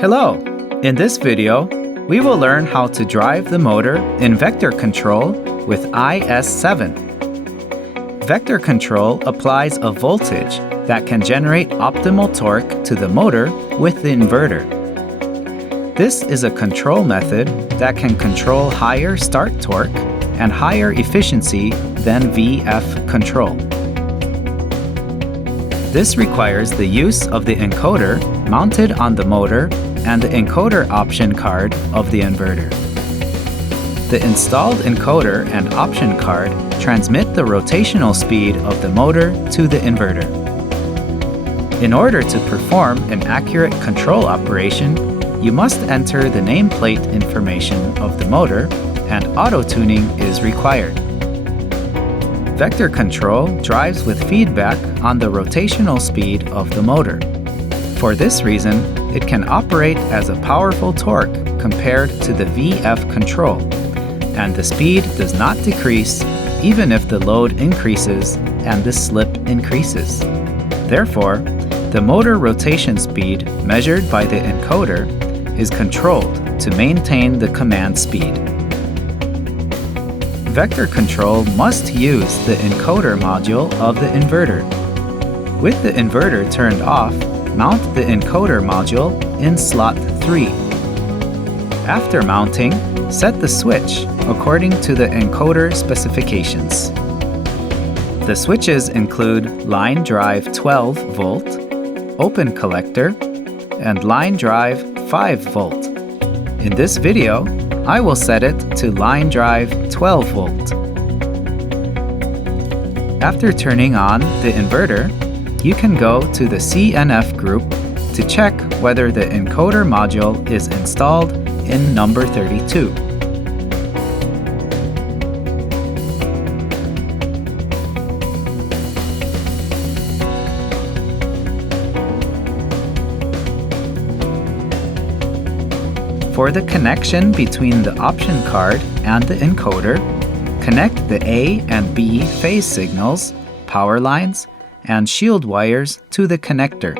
Hello! In this video, we will learn how to drive the motor in vector control with iS7. Vector control applies a voltage that can generate optimal torque to the motor with the inverter. This is a control method that can control higher start torque and higher efficiency than VF control. This requires the use of the encoder mounted on the motor and the encoder option card of the inverter. The installed encoder and option card transmit the rotational speed of the motor to the inverter. In order to perform an accurate control operation, you must enter the nameplate information of the motor, and auto-tuning is required. Vector control drives with feedback on the rotational speed of the motor. For this reason, it can operate as a powerful torque compared to the VF control, and the speed does not decrease even if the load increases and the slip increases. Therefore, the motor rotation speed measured by the encoder is controlled to maintain the command speed. Vector control must use the encoder module of the inverter. With the inverter turned off, mount the encoder module in slot 3. After mounting, set the switch according to the encoder specifications. The switches include line drive 12 volt, open collector, and line drive 5 volt. In this video, I will set it to line drive 12 volt. After turning on the inverter, you can go to the CNF group to check whether the encoder module is installed in number 32. For the connection between the option card and the encoder, connect the A and B phase signals, power lines, and shield wires to the connector.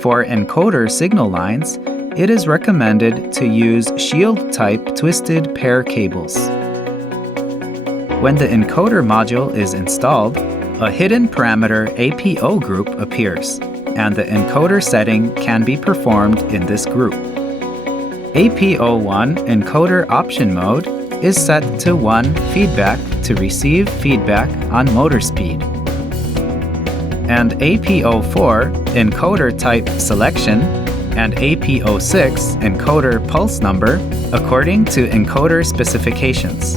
For encoder signal lines, it is recommended to use shield-type twisted pair cables. When the encoder module is installed, a hidden parameter APO group appears, and the encoder setting can be performed in this group. APO1 encoder option mode is set to 1 feedback to receive feedback on motor speed. And APO4 encoder type selection and APO6 encoder pulse number according to encoder specifications.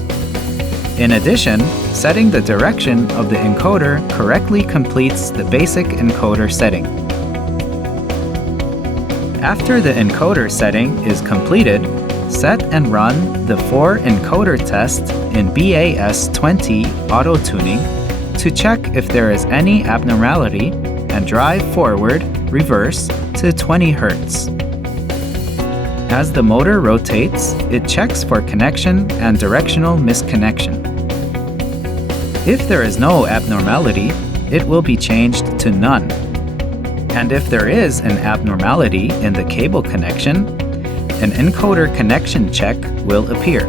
In addition, setting the direction of the encoder correctly completes the basic encoder setting. After the encoder setting is completed, set and run the 4 encoder test in BAS20 auto-tuning to check if there is any abnormality and drive forward, reverse to 20 Hz. As the motor rotates, it checks for connection and directional misconnection. If there is no abnormality, it will be changed to none. And if there is an abnormality in the cable connection, an encoder connection check will appear.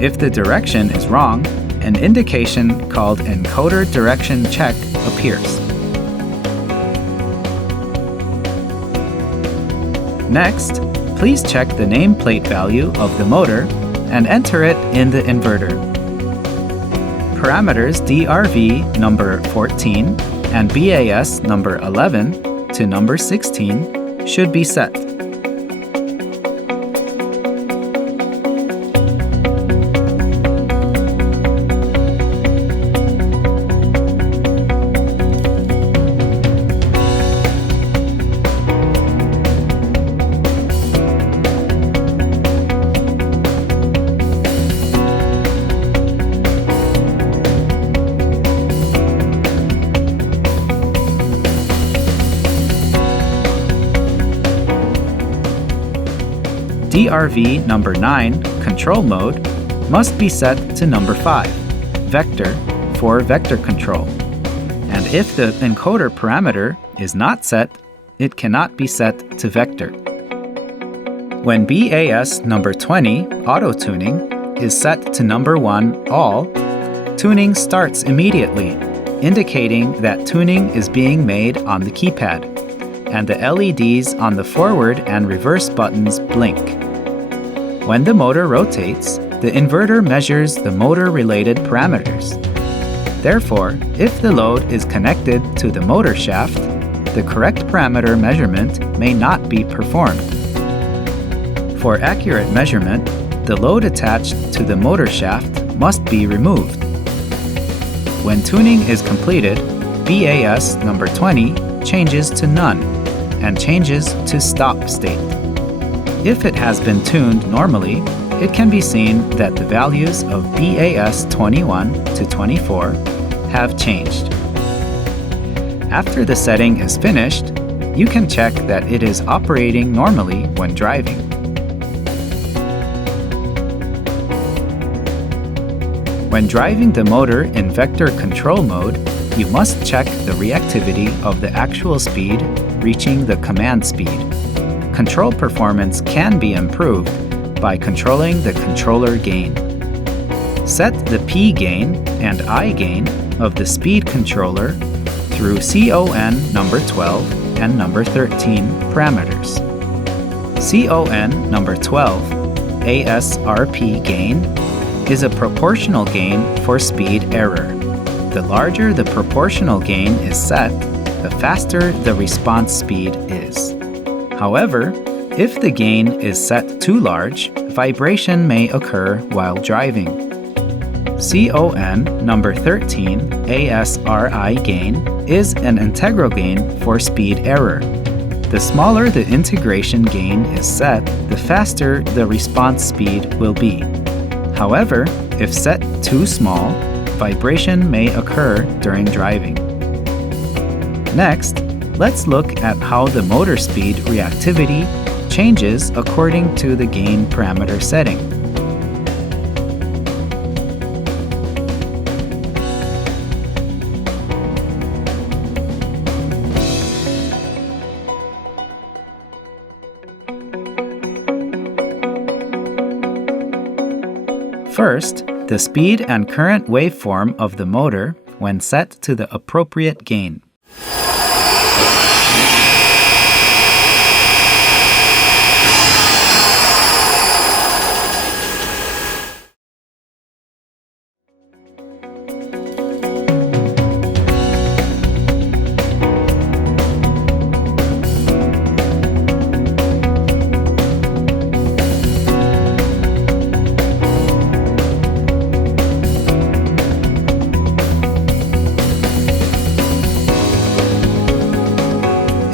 If the direction is wrong, an indication called encoder direction check appears. Next, please check the nameplate value of the motor and enter it in the inverter. Parameters DRV number 14 and BAS number 11 to number 16 should be set. DRV number 9, control mode, must be set to number 5, vector, for vector control. And if the encoder parameter is not set, it cannot be set to vector. When BAS number 20 auto tuning is set to number 1 all, tuning starts immediately, indicating that tuning is being made on the keypad, and the LEDs on the forward and reverse buttons blink. When the motor rotates, the inverter measures the motor-related parameters. Therefore, if the load is connected to the motor shaft, the correct parameter measurement may not be performed. For accurate measurement, the load attached to the motor shaft must be removed. When tuning is completed, BAS number 20 changes to none and changes to stop state. If it has been tuned normally, it can be seen that the values of BAS 21 to 24 have changed. After the setting is finished, you can check that it is operating normally when driving. When driving the motor in vector control mode, you must check the reactivity of the actual speed reaching the command speed. Control performance can be improved by controlling the controller gain. Set the P gain and I gain of the speed controller through CON number 12 and number 13 parameters. CON number 12, ASRP gain, is a proportional gain for speed error. The larger the proportional gain is set, the faster the response speed is. However, if the gain is set too large, vibration may occur while driving. CON number 13 ASRI gain is an integral gain for speed error. The smaller the integration gain is set, the faster the response speed will be. However, if set too small, vibration may occur during driving. Next, let's look at how the motor speed reactivity changes according to the gain parameter setting. First, the speed and current waveform of the motor when set to the appropriate gain.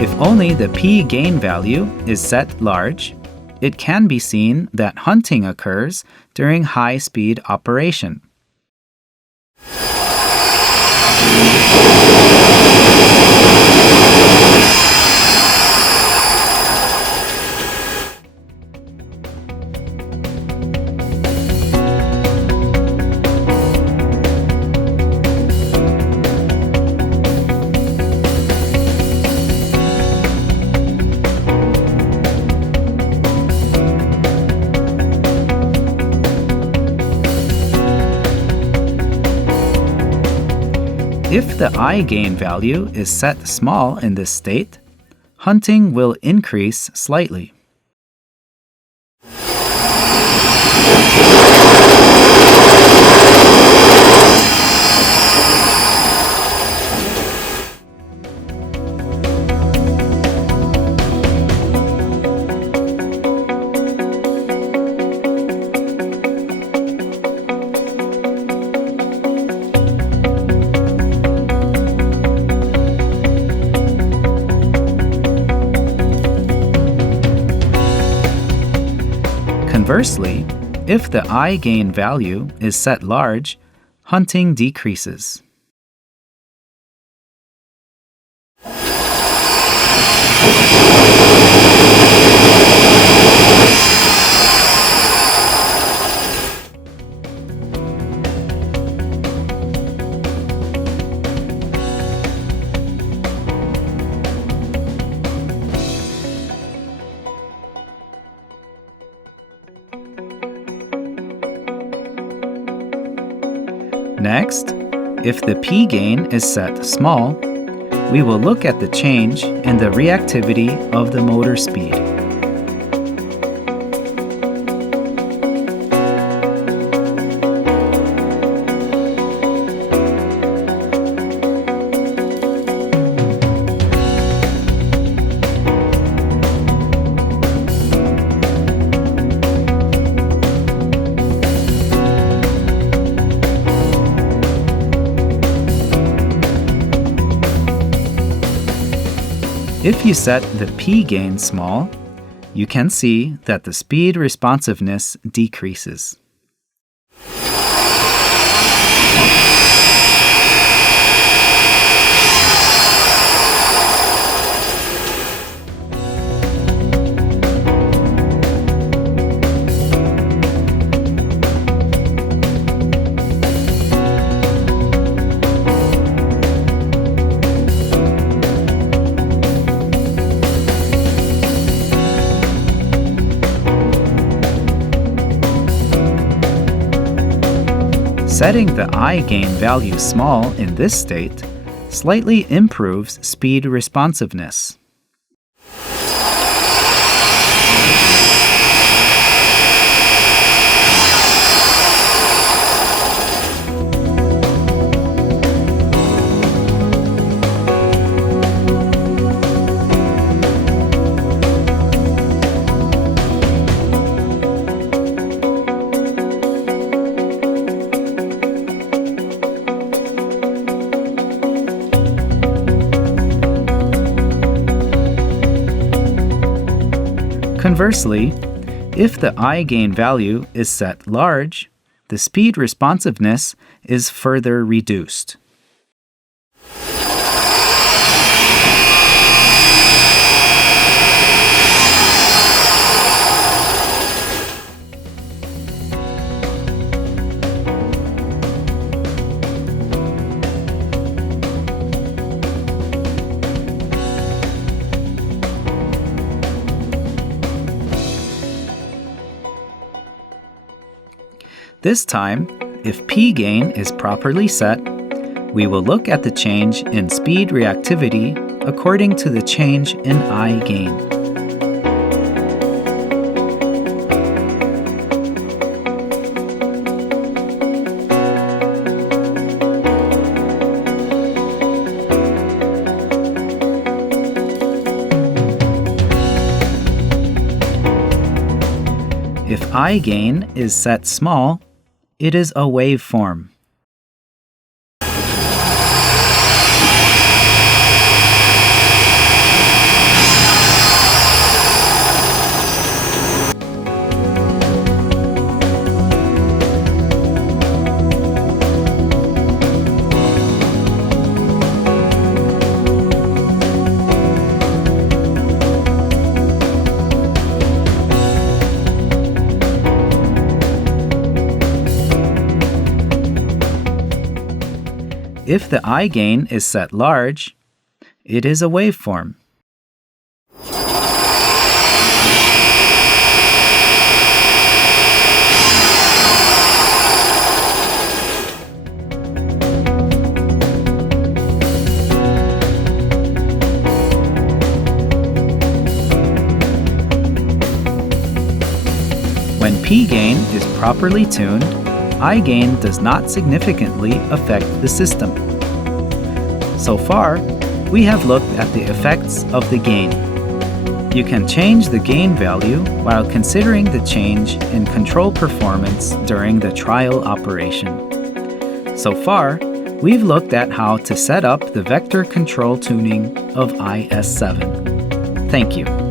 If only the P gain value is set large, it can be seen that hunting occurs during high-speed operation. If the I gain value is set small in this state, hunting will increase slightly. Conversely, if the I gain value is set large, hunting decreases. Next, if the P gain is set small, we will look at the change in the reactivity of the motor speed. If you set the P gain small, you can see that the speed responsiveness decreases. Setting the I gain value small in this state slightly improves speed responsiveness. Conversely, if the I gain value is set large, the speed responsiveness is further reduced. This time, if P gain is properly set, we will look at the change in speed reactivity according to the change in I gain. If I gain is set small, it is a waveform. If the I gain is set large, it is a waveform. When P gain is properly tuned, I gain does not significantly affect the system. So far, we have looked at the effects of the gain. You can change the gain value while considering the change in control performance during the trial operation. So far, we've looked at how to set up the vector control tuning of iS7. Thank you.